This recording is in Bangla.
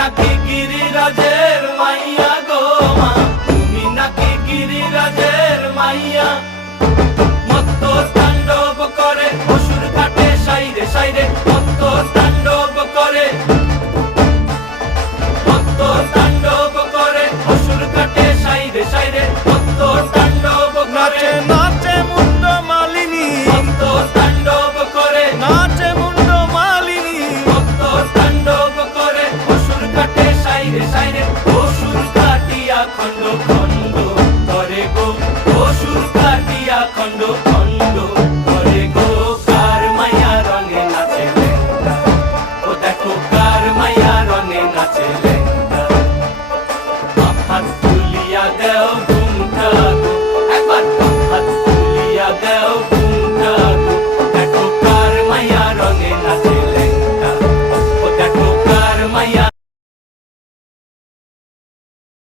নাকি গিরিরাজের মাইয়া গো মা, তুমি নাকি গিরিরাজের মাইয়া। মত্ত তাণ্ডব করে অসুর কাটে সাইরে সাইরে, মত্ত তাণ্ডব করে, মত্ত তাণ্ডব করে অসুর কাটে সাইরে সাইরে, মত্ত তাণ্ডব করে। নাচে মুন্ড মালিনী, মত্ত তাণ্ডব করে, নাচে মুন্ড মালিনী, মত্ত তাণ্ডব করে অসুর কাটে সাইরে সাইরে, অসুর কাটিয়া খণ্ড খণ্ড করে গো, অসুর কাটিয়া খণ্ড খণ্ড করে গো। কার মায়া রঙে নাচে লেঙ্গা, ও দেখো কার মায়া রঙে নাচে লেঙ্গা।